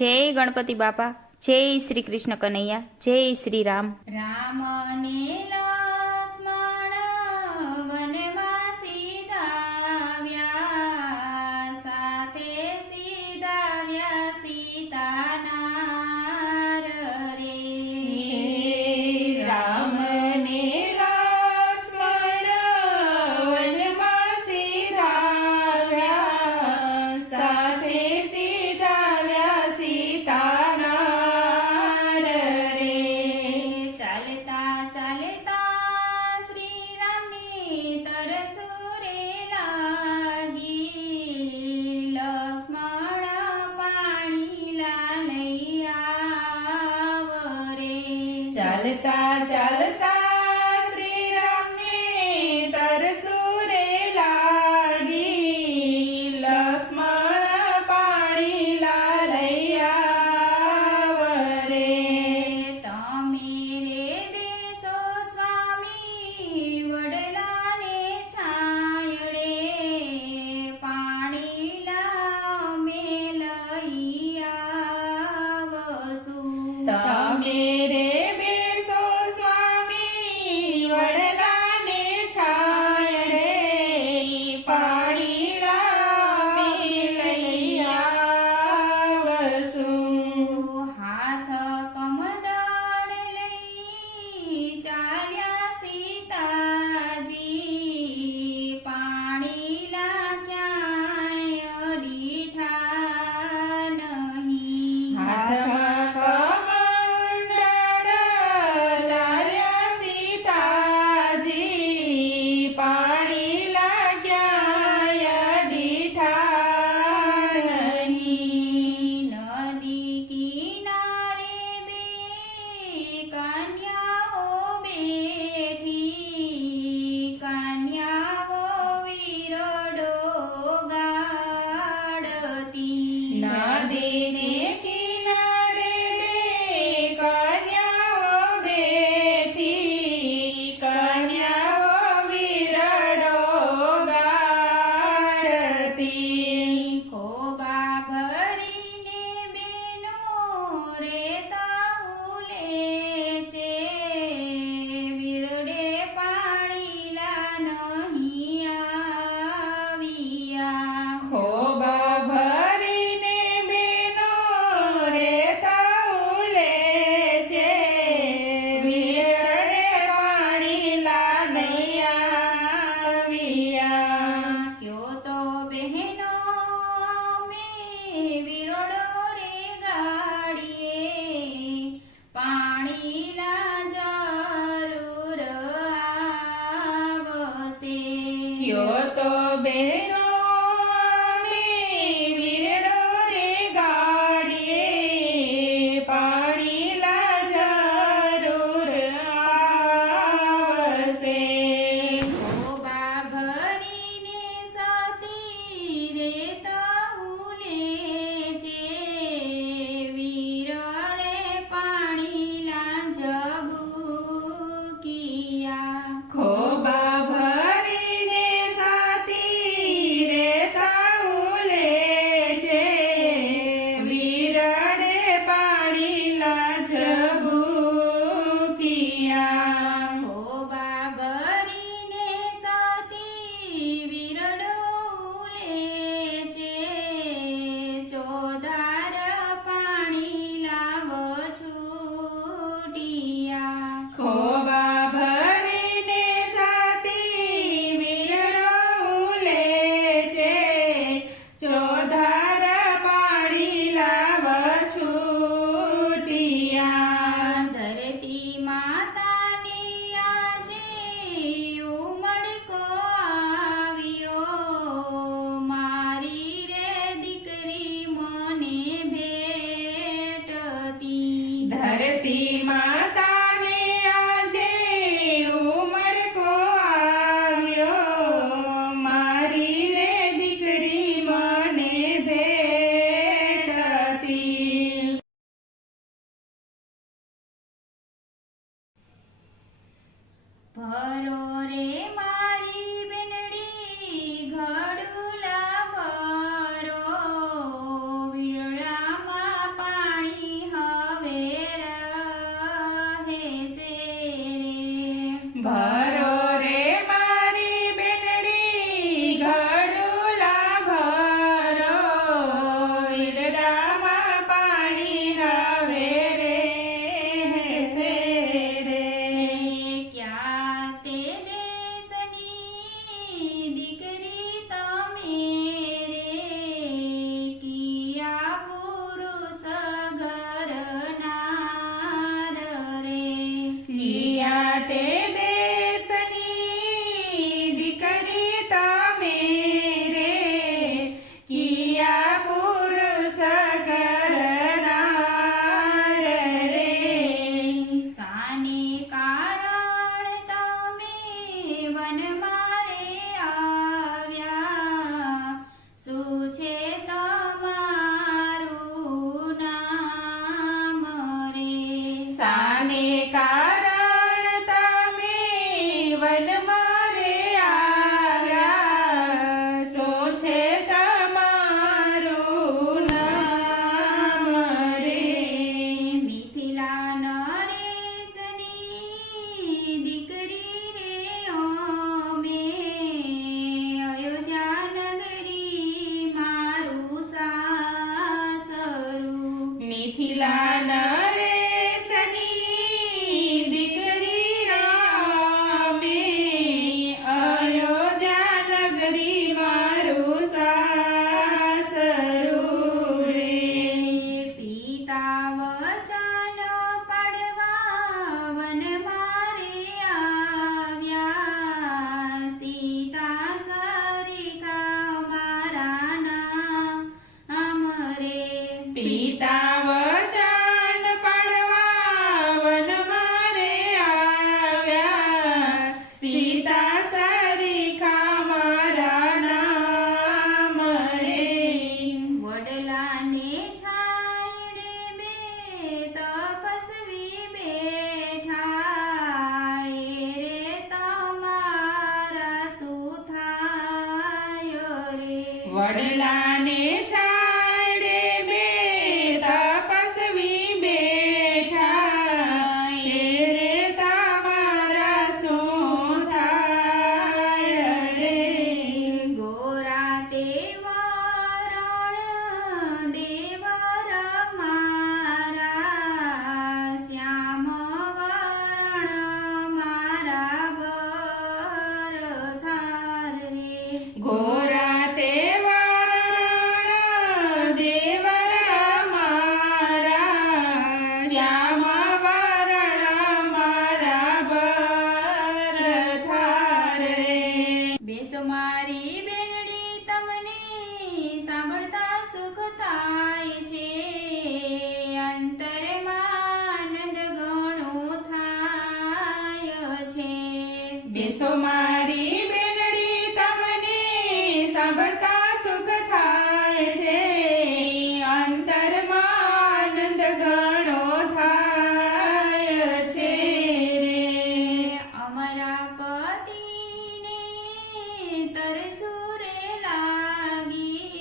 જય ગણપતિ બાપા, જય શ્રી કૃષ્ણ કનૈયા, જય શ્રી રામ. રામ ને લક્ષ્મણ વનમાં સીધાવ્યા, સાથે સીધાવ્યા સીતાનાર રે. રામ ને લક્ષ્મણ વનમાં સીધાવ્યા, સાથે સીધાવ્યા સીતાનાર રે. ચાલતા ચાલતા શ્રી રામની તરસુરે લાગી, લક્ષ્મણ પાણીલા લઈ આવ રે. ચાલતા ચાલતા શ્રી રામને તરસુરે લાગી, લક્ષ્મણ પાણીલા લઈ આવ રે. તમે રે બેસો સ્વામી વડલાને છાયડે, પાણીલા મેં લઈ આવશું. તમે રે બેસો સ્વામી વડલાને છાયડે, પાણી રામે લઈ આવશું. હાથ કમંડળ લઈ ચાલ્યા સીતાજી, પાણીલા ક્યાંય દીઠા નહીં. હાથમાં કમંડળ લાવ્યા સીતાજી, પાણી લાગ્યા દીઠા નહીં. નદી કિનારે બે કન્યાઓ બેઠી, કન્યાઓ વિરડો ગાડતી. નદીને કિનારે બે કન્યાઓ બેઠી, કન્યાઓ વિરડો ગાડતી. ખોબા ભરીને બેનો રેતા ઉલે છે, વિરડે પાણીલા નહીં આવ્યા. ખોબા ભરીને બેનો રેતા ઉલે છે, વિરડે પાણીલા નહીં આવ્યા. ક્યો તો બહેનો અમે વિરડો રે ગાડીએ, પાણીલા જરૂર આવશે. કયો તો બેનો અમે વિરડો રે ગાડીએ, પાણીલા જરૂર આવશે. ખોબા ભરીને સતી રેતા ઉલે છે, વિરડે પાણીલા જબુકિયા. ખોબા ભરીને સાથી વડલાને છાંયડે બે તપસ્વી બેઠા એ રે તમારા શું થાય રે ગોરા તે વરણ દેવર મારા શ્યામ વરણ મારા ભરથાર રે ગોરા તે વરણ દેવર મારા શ્યામ વરણ મારા ભરથાર રે બેસો મારી બેનડી તમને સાંભળતા સુખ થાય છે અંતરમાં આનંદ ઘણો થાય છે બેસો મારી બેનડી તમને સાંભળતા સુખ થાય છે અંતરમાં આનંદ ઘણો થાય છે રે અમારા પતિને તરસુરે લાગી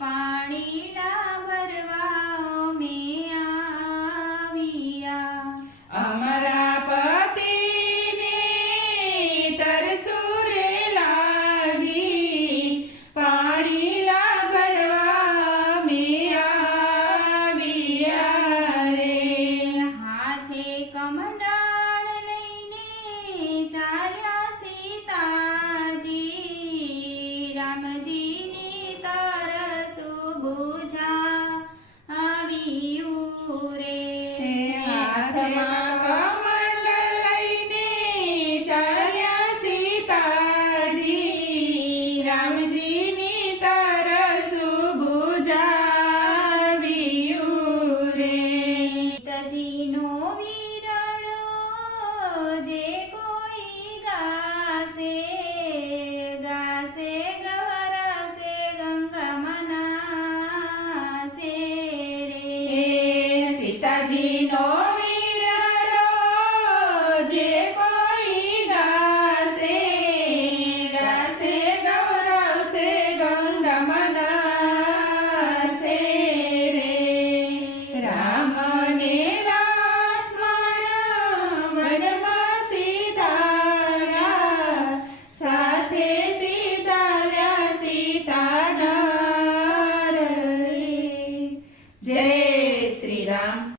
પાણીના ભરવા અમે આવ્યા અમારા પતિને તરસુરે લાગી પાણીલા ભરવા મેં આવ્યા રે હાથે કમંડાળ લઈને ચાલ્યા સીતાજી રામજીની તરસુ બુઝા આવ્યું રે હાથમાં કમંડળ લઈને ચાલ્યા સીતાજી રામજીની તરસુ બુઝાવ્યું રે સીતાજીનો વિરડો જે કોઈ ગાશે ગાશે ગવરાવશે ગંગામાં નાશે રે સીતાજીનો વિરડો જે કોઈ ગાશે ગાશે ગૌરવશે ગંગામાં નાશે રે રામને લક્ષ્મણ વનમાં સીતાવ્યા સાથે સીતાવ્યા સીતાના રે જય શ્રી રામ